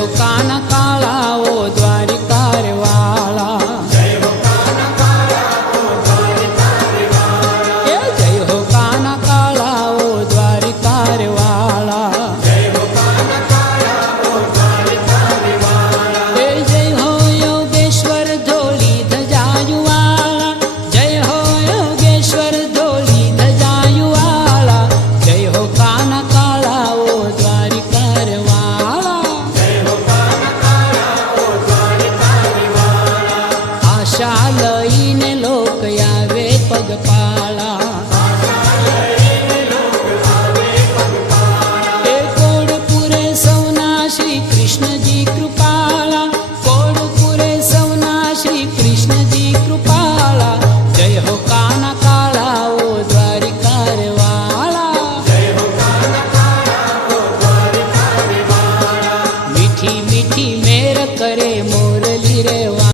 हो काना काला ओ द्वारिकार वाला, जय हो काना काला ओ द्वारिकार वाला, जय हो काना काला ओ द्वारिकार वाला, जय हो काना काला ओ द्वारिकार वाला, जय हो योगेश्वर धोली धजायु वाला, जय हो योगेश्वर धोली धजायु वाला, जय हो काना काला ओ द्वारिकार वाला, जय हो काना काला ओ द्वारिकार वाला, आशा लईने लोक आवे पगपाला, कोडपुरे सौना श्री कृष्ण जी कृपाला, कोडपुरे सौना श्री कृष्ण जी कृपाला, जय हो काना काला ओ द्वारिकार वाला, जय हो काना काला ओ द्वारिकार वाला, मीठी मीठी मेर करे मोरली रे